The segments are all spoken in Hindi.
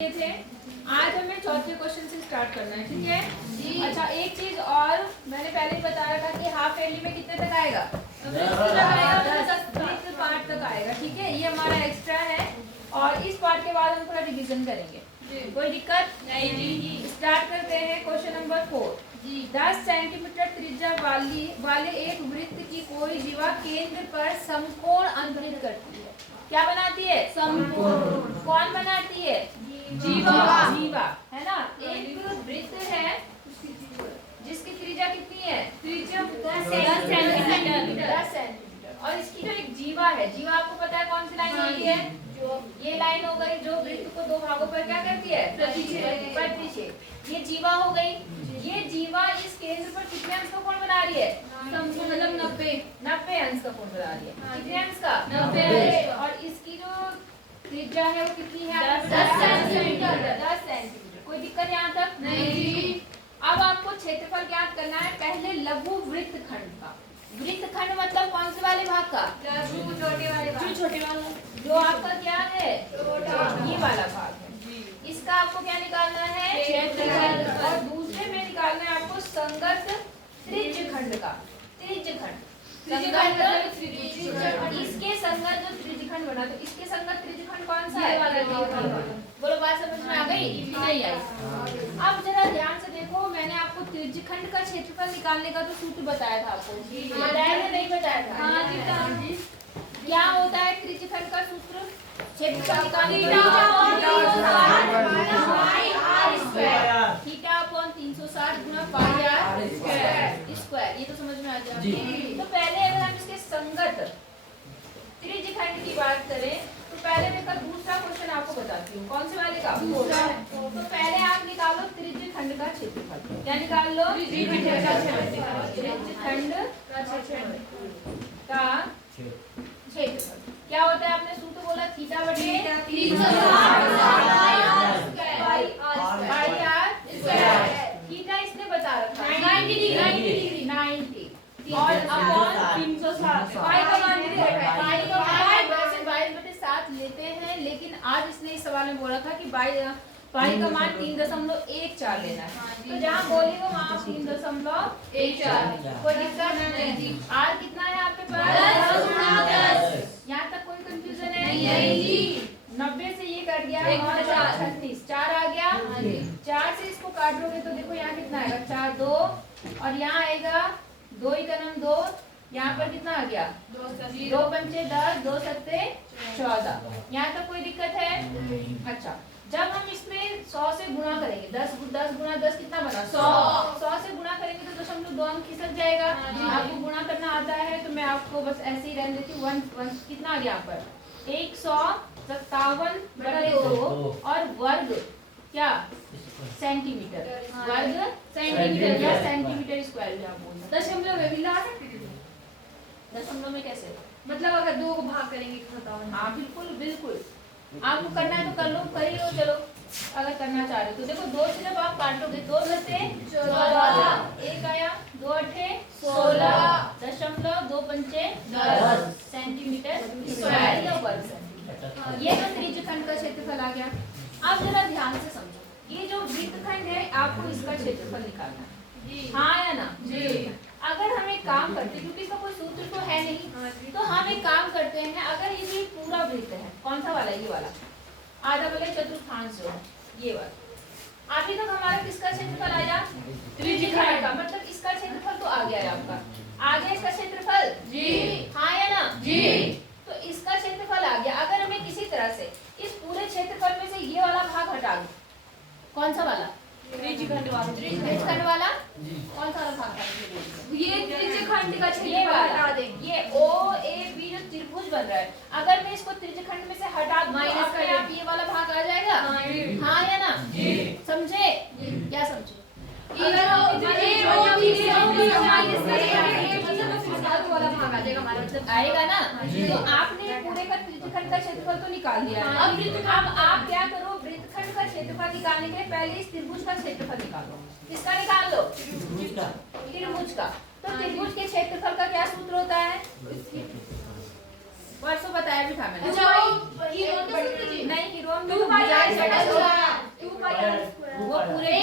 थे। आज हमें चौथे क्वेश्चन से स्टार्ट करना है, ठीक है जी। अच्छा, एक चीज और मैंने पहले ही बताया था कि हाफ एयरली में कितने तक आएगा? 10 पार्ट तक आएगा, ठीक है। ये हमारा एक्स्ट्रा है और इस पार्ट के बाद हम थोड़ा रिवीजन करेंगे। कोई दिक्कत नहीं जी। स्टार्ट करते हैं क्वेश्चन नंबर 4 जी। 10 सेंटीमीटर त्रिज्या वाले एक वृत्त की कोई जीवा केंद्र पर समकोण अंतरित करती है। क्या बनाती है? समकोण। कौन बनाती है? जीवा। जीवा है ना। एक वृत्त है जिसकी त्रिज्या कितनी है? त्रिज्या 10 सेंटीमीटर और इसकी जो एक जीवा है, जीवा आपको पता है कौन सी लाइन होती है? ये लाइन हो गई जो वृत्त को दो भागों पर क्या करती है? प्रतिच्छेद। ये जीवा हो गई। ये जीवा इस केंद्र पर कितने अंश का कोण बना रही है? मतलब 90 अंश का कोण बना रही है। कितने अंश का? 90। और इसकी जो त्रिज्या है वो कितनी है? 10 सेंटीमीटर। कोई दिक्कत यहाँ तक? नहीं। अब आपको क्षेत्रफल ज्ञात करना है पहले लघु वृत्तखंड का। वृत्तखंड मतलब कौन से वाले भाग का? छोटे वाला। जो आपका क्या है? ये वाला भाग है। इसका आपको क्या निकालना है? क्षेत्रफल। और दूसरे में निकालना है आपको संगत त्रिज्यखंड का। त्रिज्यखंड इसके संगत जो त्रिज्यखंड बना, तो इसके संगत त्रिज्यखंड कौन सा है? बोलो, बात समझ में आ गई? नहीं आई? अब जरा ध्यान से देखो, मैंने आपको त्रिज्यखंड का क्षेत्रफल निकालने का तो सूत्र बताया था आपको, बताया या नहीं बताया था? हाँ जी। क्या होता है त्रिज्यखंड का सूत्र? क्षेत्रफल निकालने थीटा अपॉन 360 गुना पाई आर स्क्वायर। ये तो समझ में आ गया। तो पहले अगर हम इसके संगत त्रिज्यखंड की बात करें तो पहले देखो दूसरा क्वेश्चन आपको बताती हूँ। कौन से वाले का? दूसरा। तो पहले आप निकालो त्रिज्यखंड का क्षेत्रफल। क्या निकाल लो? त्रिज्यखंड का क्षेत्रफल। क्या होता है? आपने सूत्र बोला थीटा बटे 360 पाई आर स्क्वायर। थीटा इसने बता रखा 90 और अपॉन 360 पाई का मान वैसे 22/7 लेते हैं, लेकिन आज इसने इस सवाल में बोला था कि पाई का मान 3.14 लेना है। तो जहाँ बोलेगा वहाँ 3.14। कोई दिक्कत नहीं। आर कितना है आपके पास? यहाँ तक कोई कंफ्यूजन है? नहीं। 90 से ये कट गया 36, 4 आ गया। 4 से इसको काट दोगे तो देखो यहाँ कितना आएगा? 4 2 और यहाँ आएगा 2 × 2। यहाँ पर कितना आ गया? 2 पंचे 10, 2 सत्ते 14। यहाँ तक कोई दिक्कत है? अच्छा, जब हम इसमें 100 से गुणा करेंगे, 10 गुणा 10 कितना बना? 100 से गुणा करेंगे तो 0.2 अंक खिसक जाएगा। आपको गुणा करना आता है तो मैं आपको बस ऐसे ही रहने देती हूँ। 1 कितना आ गया यहाँ पर? 157/2 और वर्ग क्या? सेंटीमीटर। वर्ग सेंटीमीटर या सेंटीमीटर स्क्वायर भी आप बोल सकते हैं। दशमलव में भी ला सकते हैं। दशमलव में कैसे? मतलब अगर 2 को भाग करेंगे तो 57। हाँ बिल्कुल। आपको करना है तो कर लो, कर ही लो। चलो, अगर करना चाह रहे हो तो देखो 2 से जब आप काटोगे 2 सत्ते 14, 1 आया, 2 अठे 16, 0.2 पंचे 10 सेंटीमीटर स्क्वायर या वर्ग सेंटीमीटर। ये तो त्रिज्यखंड का क्षेत्रफल आ गया। अब जरा ध्यान से समझो, ये जो वृत्तखंड है आपको इसका क्षेत्रफल निकालना है। हाँ या ना? जी। अगर हम एक काम करते, क्योंकि इसका कोई सूत्र तो है नहीं, तो हम एक काम करते हैं। अगर ये पूरा वृत्त है, कौन सा वाला? ये वाला आधा वाला चतुर्थांश जो है, ये वाला। अभी तक हमारा किसका क्षेत्रफल आया? त्रिज्यखंड का। मतलब इसका क्षेत्रफल तो आ गया है आपका। आ गया इसका क्षेत्रफल? जी। हाँ या ना? जी। तो इसका क्षेत्रफल आ गया। अगर हमें किसी तरह से इस पूरे क्षेत्रफल में से ये वाला भाग हटा दो, कौन सा वाला? त्रिज्यखंड वाला। त्रिज्यखंड वाला कौन सा भाग है? ये त्रिज्यखंड का क्षेत्रफल हटा दें। ये OAB जो त्रिभुज बन रहा है, अगर मैं इसको त्रिज्यखंड में से हटा दूं तो अपने आप ये वाला भाग आ जाएगा। हाँ या ना? समझे? क्या समझे? वाला भाग आ जाएगा हमारा, मतलब आएगा ना। तो आपने पूरे का त्रिज्यखंड का क्षेत्रफल तो निकाल दिया है। अब आप क्या करो? वृत्तखंड का क्षेत्रफल निकालने के लिए पहले इस त्रिभुज का क्षेत्रफल निकालो। किसका निकाल लो? त्रिभुज का। तो त्रिभुज के क्षेत्रफल का क्या सूत्र होता है? परसों बताया भी था मैंने। नहीं हीरो में वो पूरे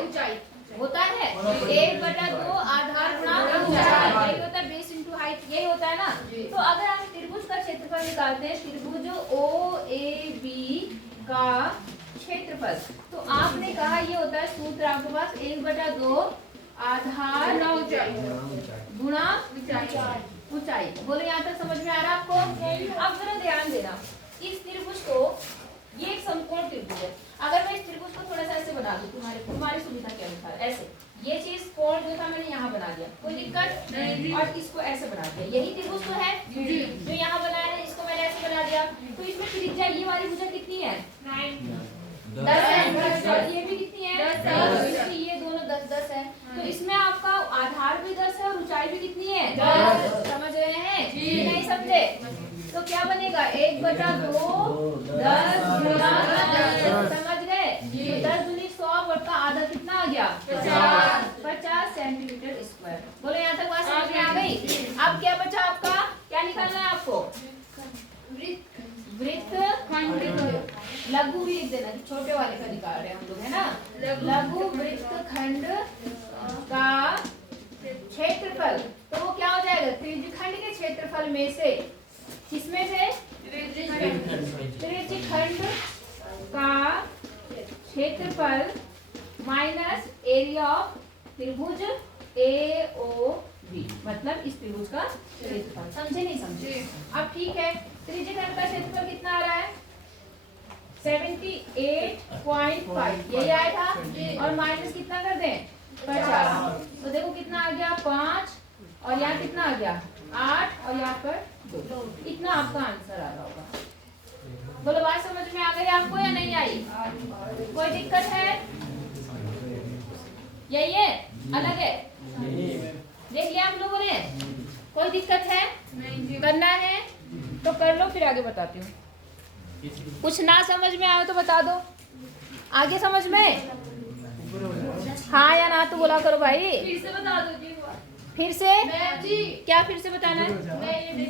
ऊंचाई होता है 1/2 आधार गुणा ऊंचाई, यही होता है बेस इनटू हाइट, यही होता है ना। तो अगर हम त्रिभुज का क्षेत्रफल निकालते हैं, त्रिभुज OAB का क्षेत्रफल, तो आपने कहा ये होता है सूत्र आपके पास 1/2 आधार गुणा ऊंचाई। बोलो यहाँ तक समझ में आ रहा है आपको? अब जरा ध्यान देना, इस त्रिभुज को, ये एक समकोण त्रिभुज है, अगर मैं इस त्रिभुज को थोड़ा सा ऐसे बना दूं तुम्हारी सुविधा के अनुसार, ऐसे ये चीज कोण जो था मैंने यहाँ बना दिया, कोई दिक्कत नहीं, और इसको ऐसे बना दिया, यही त्रिभुज तो है जो यहाँ बनाया है, इसको मैंने ऐसे बना दिया। तो इसमें त्रिज्या ये वाली भुजा कितनी है? 10 है, और ये भी कितनी है? 10। ये दोनों 10 है, तो इसमें आपका आधार भी 10 है और ऊंचाई भी कितनी है? 10। समझ रहे हैं? नहीं समझे? तो क्या बनेगा? 1/2 10 गुणा 10, समझ गए? 10 दूनी 100 बटा आधा कितना आ गया? 50 सेंटीमीटर स्क्वायर। बोलो यहाँ तक बात समझ में आ गई? अब क्या बचा आपका? क्या निकालना है आपको? वृत्तखंड, लघु भी लिख देना, छोटे वाले का निकाल रहे हैं हम लोग, है ना। लघु वृत्तखंड का क्षेत्रफल, तो वो क्या हो जाएगा? त्रिज्यखंड के क्षेत्रफल में से, किसमें से? त्रिज्यखंड का क्षेत्रफल माइनस एरिया ऑफ त्रिभुज AOB, मतलब इस त्रिभुज का क्षेत्रफल। समझे नहीं समझे? अब ठीक है, त्रिज्यखंड का क्षेत्रफल कितना आ रहा है? 78.5, यही आया था, और माइनस कितना कर दें? 50। तो देखो कितना आ गया? 5, और यहाँ कितना आ गया? 8, और यहाँ पर 2। इतना आपका आंसर आ रहा होगा। बोलो बात समझ में आ गई आपको या नहीं आई? कोई दिक्कत है? यही है? अलग है? देख लिया हम लोगों ने? कोई दिक्कत है? करना है तो कर लो, फिर आगे बताती हूँ। कुछ ना समझ में आए तो बता दो, आगे समझ में हाँ या ना तो बोला करो भाई। फिर से बता दो जी। फिर से जी क्या फिर से बताना है?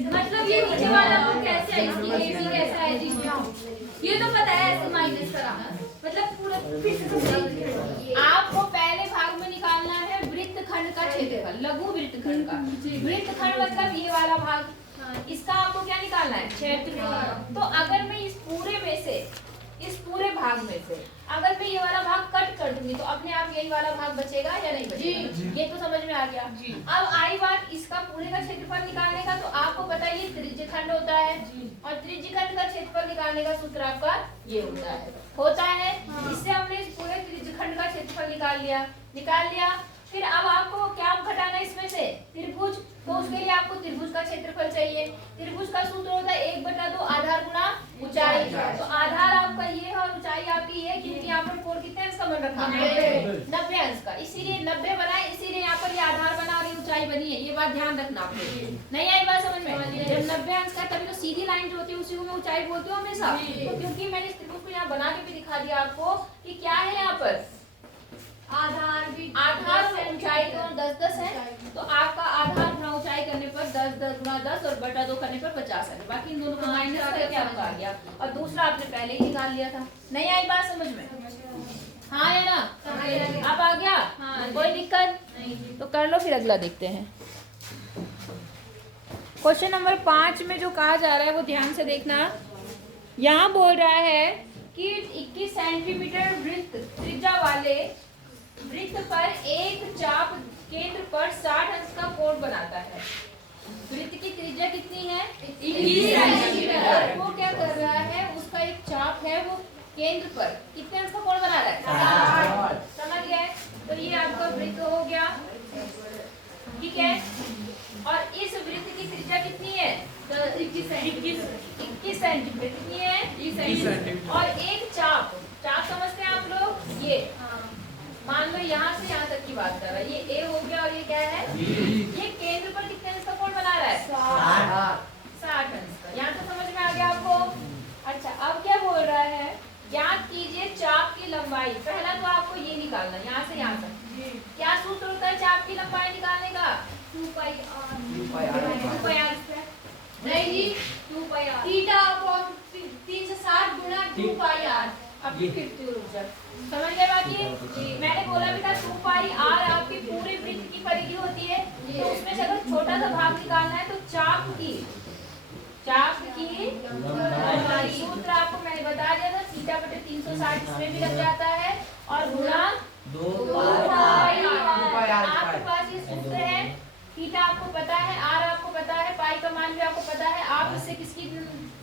मतलब ये नीचे वाला वो कैसे है, इसकी AC कैसा है जी? ये तो पता है ऐसे माइनस कराना, मतलब पूरा फिर से समझाइए। आपको पहले भाग में निकालना है वृत्तखंड का क्षेत्रफल, लघु वृत्तखंड का। वृत्तखंड मतलब ये वाला भाग, इसका आपको क्या निकालना है? क्षेत्रफल। तो अगर मैं इस पूरे में से, इस पूरे भाग में से अगर मैं ये वाला भाग कट कर दूंगी तो अपने आप यही वाला भाग बचेगा या नहीं बचेगा? ये तो समझ में आ गया। अब आई बात इसका पूरे का क्षेत्रफल निकालने का, तो आपको पता है ये त्रिज्यखंड होता है, और त्रिज्यखंड का क्षेत्रफल निकालने का सूत्र आपका ये होता है। इससे हमने इस पूरे त्रिज्यखंड का क्षेत्रफल निकाल लिया। फिर अब आपको क्या घटाना है इसमें से? त्रिभुज, तो उसके लिए आपको त्रिभुज का क्षेत्रफल चाहिए। त्रिभुज का सूत्र होता है 1/2 आधार गुणा ऊंचाई। तो आधार आपका ये है और ऊंचाई आपकी ये, क्योंकि यहाँ पर कोण कितने अंश का बन रखा है? 90 अंश का, इसीलिए 90 बनाए, इसीलिए यहाँ पर ये आधार बना और ये ऊंचाई बनी है। ये बात ध्यान रखना आपको। नहीं आई बात समझ में? जब 90 अंश का, तभी तो सीधी लाइन जो होती है उसी को मैं ऊंचाई बोलती हूँ हमेशा। तो क्योंकि मैंने इस त्रिभुज को यहाँ बना के भी दिखा दिया आपको कि क्या है यहाँ पर आधार और ऊंचाई दोनों 10-10 है, तो आपका आधार गुणा ऊंचाई करने पर 10 गुणा 10 और बटा 2 करने पर 50 है। बाकी इन दोनों को माइनस करके आपका आ गया, और दूसरा आपने पहले ही निकाल लिया था। नहीं आई बात समझ में? हाँ है ना? अब आ गया? कोई दिक्कत? तो कर लो, फिर अगला देखते हैं। क्वेश्चन नंबर 5 में जो कहा जा रहा है वो ध्यान से देखना। यहाँ बोल रहा है कि 21 सेंटीमीटर वृत्त त्रिज्या वाले वृत्त पर एक चाप केंद्र पर 60 अंश का कोण बनाता है। वृत्त की त्रिज्या कितनी है? 21 सेंटीमीटर। वो क्या कर रहा है? उसका एक चाप है, वो केंद्र पर कितने अंश का कोण बना रहा है? 60। समझ गए? तो ये आपका वृत्त हो गया, ठीक है। और इस वृत्त की त्रिज्या कितनी है? 21 सेंटीमीटर। कितनी है? 21 सेंटीमीटर। और एक चाप समझते हैं आप लोग? ये मान लो यहाँ से यहाँ तक की बात कर रहा है, ये A हो गया, और ये क्या है? ये केंद्र पर कितने अंश का कोण बना रहा है? 60 अंश का। यहाँ तो समझ में आ गया आपको? अच्छा, अब क्या बोल रहा है? ज्ञात कीजिए चाप की लंबाई। पहला तो आपको ये निकालना, यहाँ से यहाँ तक। क्या सूत्र होता है चाप की लंबाई निकालने का? 2 पाई r 2 पाई r 2 पाई r स्क्वायर नहीं जी 2 पाई r थीटा अपॉन 360 गुना 2 पाई r। अब जी। फिर से रुक जा, समझ गए बात ये? मैंने बोला बेटा 2 पाई r आपकी पूरे वृत्त की परिधि होती है, तो उसमें से अगर छोटा सा भाग निकालना है तो चाप की लंबाई सूत्र आपको मैंने बता दिया था, थीटा बटे 360 इसमें भी लग जाता है और गुणा 2 पाई पाई r आपके पास ये सूत्र है। थीटा आपको पता है, r आपको पता है, पाई का मान भी आपको पता है। आप इससे किसकी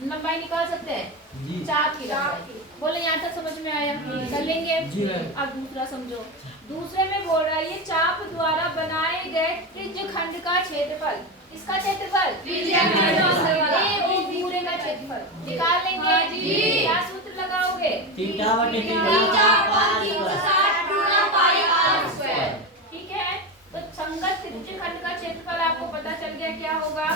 लंबाई निकाल सकते हैं? जी चाप की लंबाई। बोले यहाँ तक समझ में आया? कर लेंगे। जी मैम। अब दूसरा समझो। दूसरे में बोल रहा है ये चाप द्वारा बनाए गए त्रिज्यखंड का क्षेत्रफल, इसका क्षेत्रफल वो पूरे का क्षेत्रफल निकाल लेंगे। क्या सूत्र लगाओगे? थीटा बटे ठीक है, तो संगत त्रिज्यखंड का क्षेत्रफल आपको पता चल गया क्या होगा?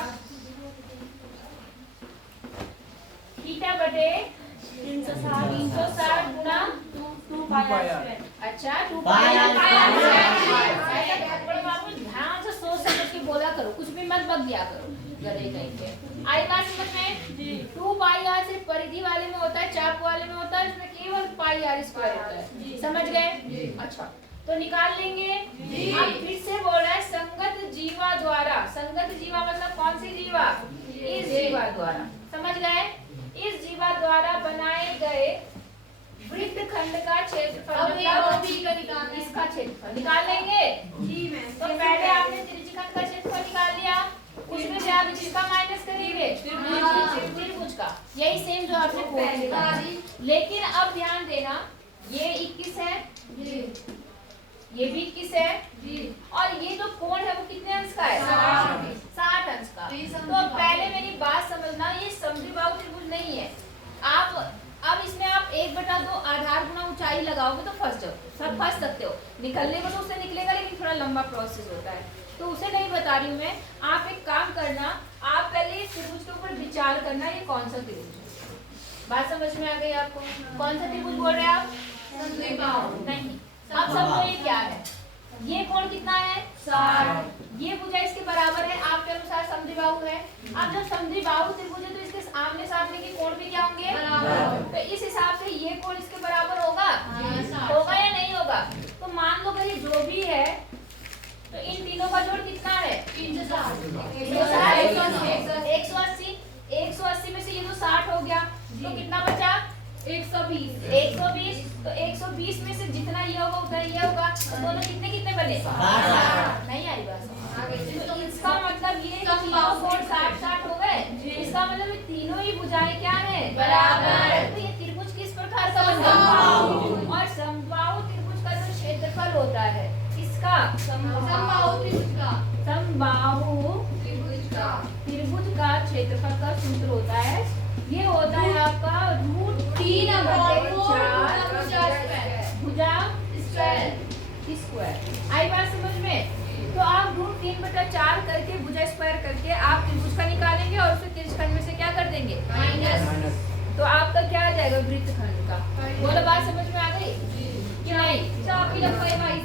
थीटा बटे 360 गुना 2 पाई r। अच्छा 2 पाई r। ध्यान से सोच समझ के बोला करो, कुछ भी मत बक दिया करो गधे कहीं के। आई बात समझ में? 2 पाई r सिर्फ परिधि वाले में होता है, चाप वाले में होता है, इसमें केवल पाई r स्क्वायर होता है। समझ गए? अच्छा तो निकाल लेंगे। अब फिर से बोल रहा है संगत जीवा द्वारा, संगत जीवा मतलब कौन सी जीवा? इस जीवा द्वारा। समझ गए? इस जीवा द्वारा बनाए गए वृत्तखंड का क्षेत्रफल मतलब इसका क्षेत्रफल निकाल लेंगे। तो पहले आपने त्रिज्यखंड का क्षेत्रफल निकाल लिया, उसमें से आप किसका माइनस करेंगे? त्रिभुज का। यही सेम जो आपने बोला। लेकिन अब ध्यान देना, ये 21 है, ये भी 21 है, और ये जो कोण है वो कितने अंश का है? 60 अंश का। तो पहले मेरी बात समझना, ये समद्विबाहु त्रिभुज नहीं है। आप अब इसमें आप 1/2 आधार गुना ऊंचाई लगाओगे तो फंस सकते हो। निकलने को तो उससे निकलेगा, लेकिन थोड़ा लंबा प्रोसेस होता है, तो उसे नहीं बता रही हूँ मैं। आप एक काम करना, आप पहले इस त्रिभुज के ऊपर विचार करना, ये कौन सा त्रिभुज है। बात समझ में आ गई आपको? कौन सा त्रिभुज बोल रहे हैं आप? नहीं, अब समझो ये क्या है। ये कोण कितना है? 60। ये भुजा इसके बराबर है, आपके अनुसार समद्विबाहु है। अब जब समद्विबाहु त्रिभुज है तो इसके आमने सामने के कोण भी क्या होंगे? तो इस हिसाब से ये कोण इसके बराबर होगा? होगा या नहीं होगा? तो मान लो अगर ये जो भी है तो इन तीनों का जोड़ कितना है? 180। 180 में से ये तो 60 हो गया, तो कितना बचा? 120। तो 120 में से जितना ये होगा उतना ये होगा, तो दोनों कितने कितने बने? 60। नहीं आई बात? तो इसका मतलब ये तीनों कोण 60 हो गए। इसका मतलब ये तीनों ही भुजाएं क्या है? बराबर। तो ये त्रिभुज किस प्रकार का बन गया? और समबाहु त्रिभुज का जो क्षेत्रफल होता है इसका, समबाहु त्रिभुज का क्षेत्रफल का सूत्र होता है, ये होता है आपका भुजा स्क्वायर। आई बात समझ में? तो आप √3/4 करके भुजा स्क्वायर करके आप त्रिभुज का निकालेंगे और फिर त्रिज्यखंड में से क्या कर देंगे? माइनस। तो आपका क्या आ जाएगा? वृत्तखंड का। बोलो बात समझ में आ गई कि नहीं? चाप की लंबाई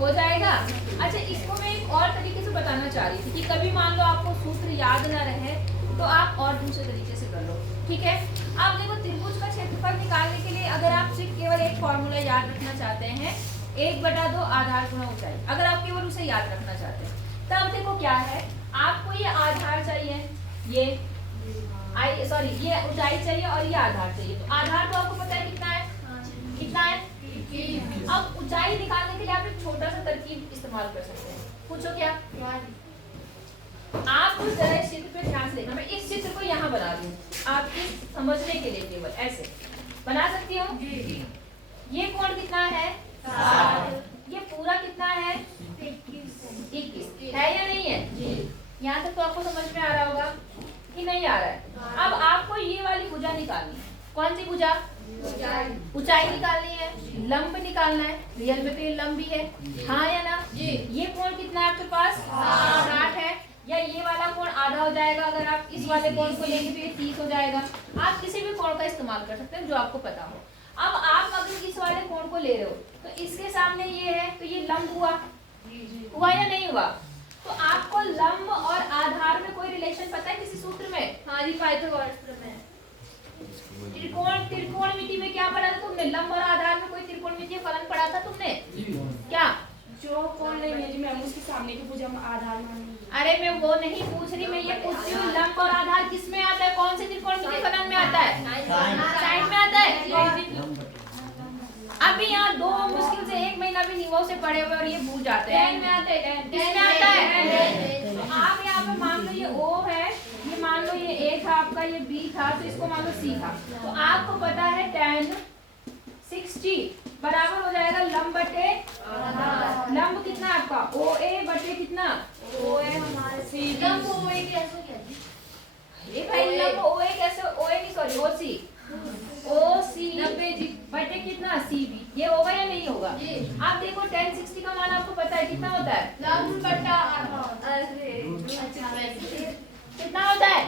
हो जाएगा। अच्छा, इसको मैं एक और तरीके से बताना चाह रही थी कि कभी मान लो आपको सूत्र याद ना रहे तो आप और दूसरे तरीके से कर लो, ठीक है? आप देखो, त्रिभुज का क्षेत्रफल निकालने के लिए अगर आप सिर्फ केवल एक फॉर्मूला याद रखना चाहते हैं, 1/2 आधार गुना ऊंचाई, अगर आप केवल उसे याद रखना चाहते हैं, तब देखो क्या है, आपको ये आधार चाहिए, ये ऊंचाई चाहिए और ये आधार चाहिए। तो आधार तो आपको पता है कितना है? कितना है? अब ऊंचाई निकालने के लिए आप एक छोटा सा तरकीब इस्तेमाल कर सकते हैं। पूछो क्या? आप जरा इस चित्र पे ध्यान से देखना, मैं इस चित्र को यहाँ बना दूं आपके समझने के लिए, केवल ऐसे बना सकती हूँ। ये कोण कितना है? 60। ये पूरा कितना है? 21 है या नहीं है? यहाँ तक तो आपको समझ में आ रहा होगा कि नहीं आ रहा है? अब आपको ये वाली भुजा निकालनी है। कौन सी भुजा? ऊंचाई निकालनी है, लंब निकालना है। रियल में तो ये लंब भी है, हाँ या ना? ये कोण कितना है आपके पास? 60 है। या ये वाला कोण आधा हो जाएगा, अगर आप इस वाले कोण को लेंगे तो ये 30 हो जाएगा। आप किसी भी कोण का इस्तेमाल कर सकते हैं जो आपको पता हो। अब आप अगर इस वाले कोण को ले रहे हो तो इसके सामने ये है, तो ये लंब हुआ या नहीं हुआ? तो आपको लंब और आधार में कोई रिलेशन पता है किसी सूत्र में? हाँ जी, पाइथागोरस प्रमेय। त्रिकोणमिति में क्या पढ़ा था तुमने? लंब और आधार में कोई त्रिकोणमितीय फलन पढ़ा था तुमने? क्या? जो कौन नहीं मेरी मैम उसके सामने की पूजा हम आधार मान। अरे मैं वो नहीं पूछ रही, मैं ये पूछ रही हूँ लंब और आधार किस में आता है? कौन से त्रिकोणमितीय फलन में आता है? साइन में आता है। अभी यहाँ दो मुश्किल से 1 महीना भी निवो से पढ़े हुए और ये भूल जाते हैं। टेन में आता है, किसमें आता है? तो आप यहाँ पे मान लो ये O है, ये मान लो ये A था आपका, ये B था, तो इसको मान लो C था। तो आपको पता है tan 60 बराबर हो जाएगा लंब बटे लंब कितना आपका OA बटे कितना OA हमारे सी लंब OA कैसे क्या जी? ये भाई लंब OA कैसे OA नहीं सॉरी OC OC 90 जी बटे कितना CB ये होगा या नहीं होगा? जी। आप देखो tan 60 का मान आपको पता है कितना होता है? लंब बटा अरे अच्छा कितना होता है?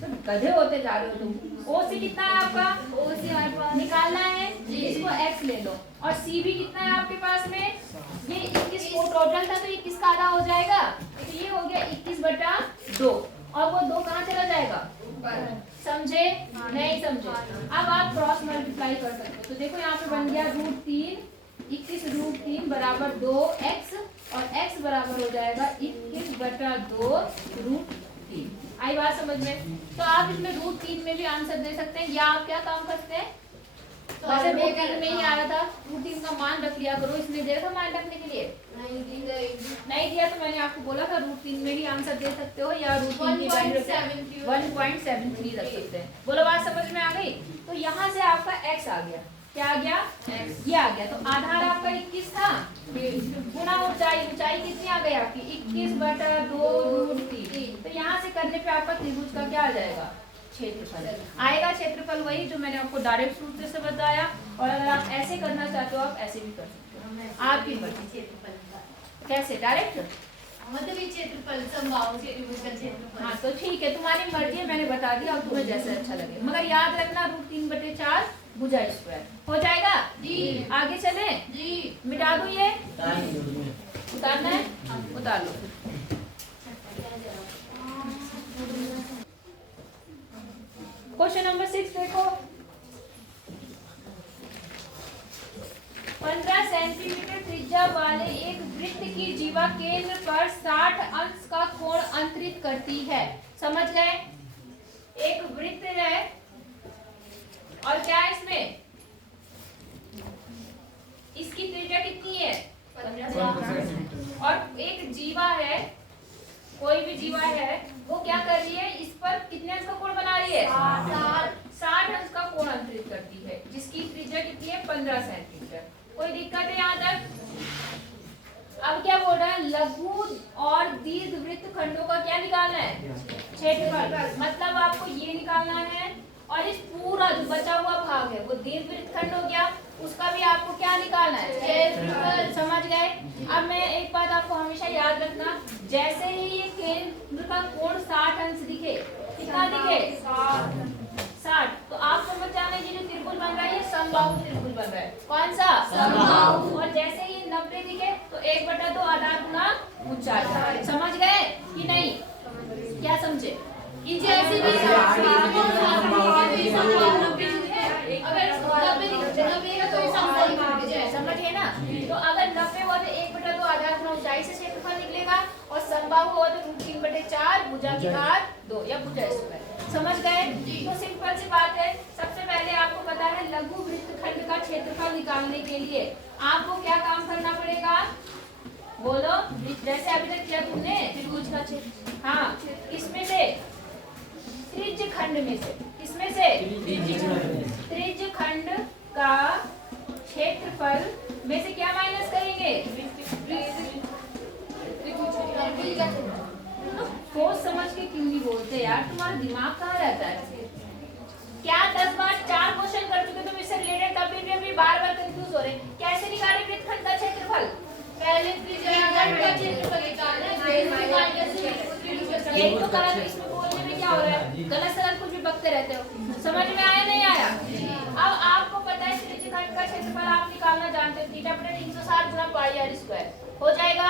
तो गधे होते जा रहे हो तुम। OC कितना है आपका? OC हमारे पास निकालना है जी। इसको x ले लो और CB कितना है आपके पास में? ये 21 को टोटल था तो 21 का आधा हो जाएगा तो ये हो गया 21/2 और वो 2 कहाँ चला जाएगा? समझे? नहीं समझे? अब आप क्रॉस मल्टीप्लाई कर सकते हो तो देखो यहाँ पे बन गया √3 21√3 बराबर 2x और x बराबर हो जाएगा 21/2 √3। आई बात समझ में? तो आप इसमें √3 में भी आंसर दे सकते हैं या आप क्या काम करते हैं वैसे √3 में ही आया था √3 का मान रख लिया करो। इसमें दिया था मान रखने के लिए नहीं दिया तो मैंने आपको बोला था √3 में भी आंसर दे सकते हो या √3 की वैल्यू 1.73 रख सकते हैं। बोलो बात समझ में आ गई? तो यहाँ से आपका x आ गया, क्या आ गया? x ये आ गया। तो आधार आपका 21 था गुना ऊंचाई कितनी आ गई आपकी 21/2 √3। तो यहाँ से करने पे आपका त्रिभुज का क्या आ जाएगा? क्षेत्रफल आएगा। क्षेत्रफल वही जो मैंने आपको डायरेक्ट सूत्र से बताया और अगर आप ऐसे करना चाहते हो आप ऐसे भी कर सकते हो, आपकी मर्जी। क्षेत्रफल कैसे? डायरेक्ट मतलब ये क्षेत्रफल समबाहु त्रिभुज का क्षेत्रफल। हाँ तो ठीक है, तुम्हारी मर्जी है, मैंने बता दिया और तुम्हें जैसे अच्छा लगे। मगर याद रखना √3/4 भुजा स्क्वायर हो जाएगा जी। आगे चले जी मिटा दो ये उतारना है उतार लो। क्वेश्चन नंबर 6 देखो 15 सेंटीमीटर त्रिज्या वाले एक वृत्त की जीवा केंद्र पर 60 अंश का कोण अंतरित करती है। समझ गए? एक वृत्त है और क्या है इसमें? इसकी त्रिज्या कितनी है? 15 और एक जीवा है, कोई भी जीवा है वो क्या कर रही है? इस पर कितने अंश का कोण बना रही है? 60 अंश का कोण अंतरित करती है जिसकी त्रिज्या कितनी है? 15 सेंटीमीटर। कोई दिक्कत है यहाँ तक? अब क्या बोल रहा है? लघु और दीर्घ वृत्त खंडों का क्या निकालना है? क्षेत्रफल। मतलब आपको ये निकालना है और इस पूरा जो बचा हुआ भाग है वो दीर्घ वृत्त खंड हो गया, उसका भी आपको क्या निकालना है? क्षेत्रफल। समझ गए? अब मैं एक बात आपको हमेशा याद रखना, जैसे ही ये केंद्र का कोण 60 अंश दिखे, कितना दिखे? 60। तो आप समझ जाना ये जो त्रिभुज बन रहा है ये समबाहु त्रिभुज बन रहा है। कौन सा? समबाहु। और जैसे ही 90 दिखे तो 1/2 आधार गुना ऊंचाई। समझ गए कि नहीं? क्या समझे? जैसे भी समझे ना? तो अगर 90 हुआ तो 1/2 आधार गुना ऊंचाई से क्षेत्रफल निकलेगा और समबाहु हुआ तो √3/4 भुजा की घात 2 या भुजा स्क्वायर। समझ गए? तो सिंपल सी बात है। सबसे पहले आपको पता है लघु वृत्तखंड का क्षेत्रफल निकालने के लिए आपको क्या काम करना पड़ेगा? बोलो। जैसे अभी तक किया तुमने त्रिभुज का क्षेत्र, हाँ इसमें से त्रिज्य खंड में से, किसमें से? त्रिज्य खंड का क्षेत्रफल में से क्या माइनस करेंगे? सोच समझ के क्यों नहीं बोलते यार? तुम्हारा दिमाग कहाँ रहता है? क्या 10 बार 4 क्वेश्चन कर चुके तुम इससे रिलेटेड, तब भी बार-बार कंफ्यूज हो रहे। कैसे निकाले वृत्तखंड का क्षेत्रफल? पहले त्रिज्याखंड का क्षेत्रफल निकालना है, यही तो करा। तो इसमें बोलने में क्या हो रहा है? गलत सलत कुछ भी बकते रहते हो। समझ में आया नहीं आया? अब आपको पता है त्रिज्यखंड का क्षेत्रफल आप निकालना जानते हो, θ/360 गुना πr² हो जाएगा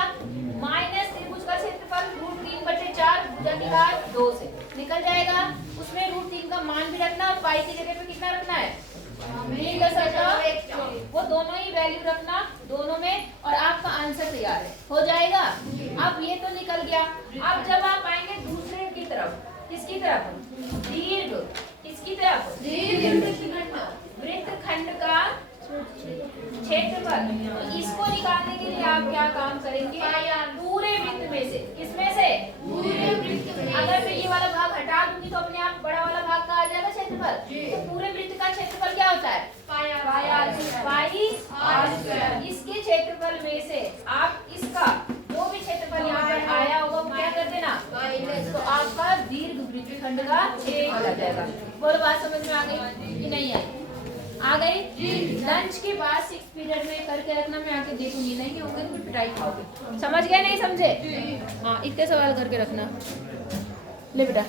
माइनस का क्षेत्रफल √3/4 भुजा की घात 2 से निकल जाएगा। उसमें √3 का मान भी रखना और पाई की जगह पे कितना रखना है 3.4, वो दोनों ही वैल्यू रखना दोनों में और आपका आंसर तैयार है, हो जाएगा। अब ये तो निकल गया। अब जब आप आएंगे दूसरे की तरफ, किसकी तरफ दीर्घ, किसकी तरफ वृत्तखंड का क्षेत्रफल, तो इसको निकालने के लिए आप क्या काम करेंगे, पूरे वृत्त में से, किसमें से पूरे वृत्त में, अगर मैं ये वाला भाग हटा दूंगी तो अपने आप बड़ा वाला भाग का आ जाएगा क्षेत्रफल। तो पूरे वृत्त का क्षेत्रफल क्या होता है पाई r²। इसके क्षेत्रफल में से आप इसका जो भी क्षेत्रफल यहाँ पर आया होगा वो क्या कर देना, तो आपका दीर्घ वृत्तखंड का क्षेत्र आ जाएगा। बोलो बात समझ में आ गई कि नहीं आई? आ गई। लंच के बाद 6 पीरियड में करके रखना, मैं आके देखूंगी, नहीं होंगे तो पिटाई खाओगे। समझ गए नहीं समझे? हाँ, इतने सवाल करके रखना। ले बेटा।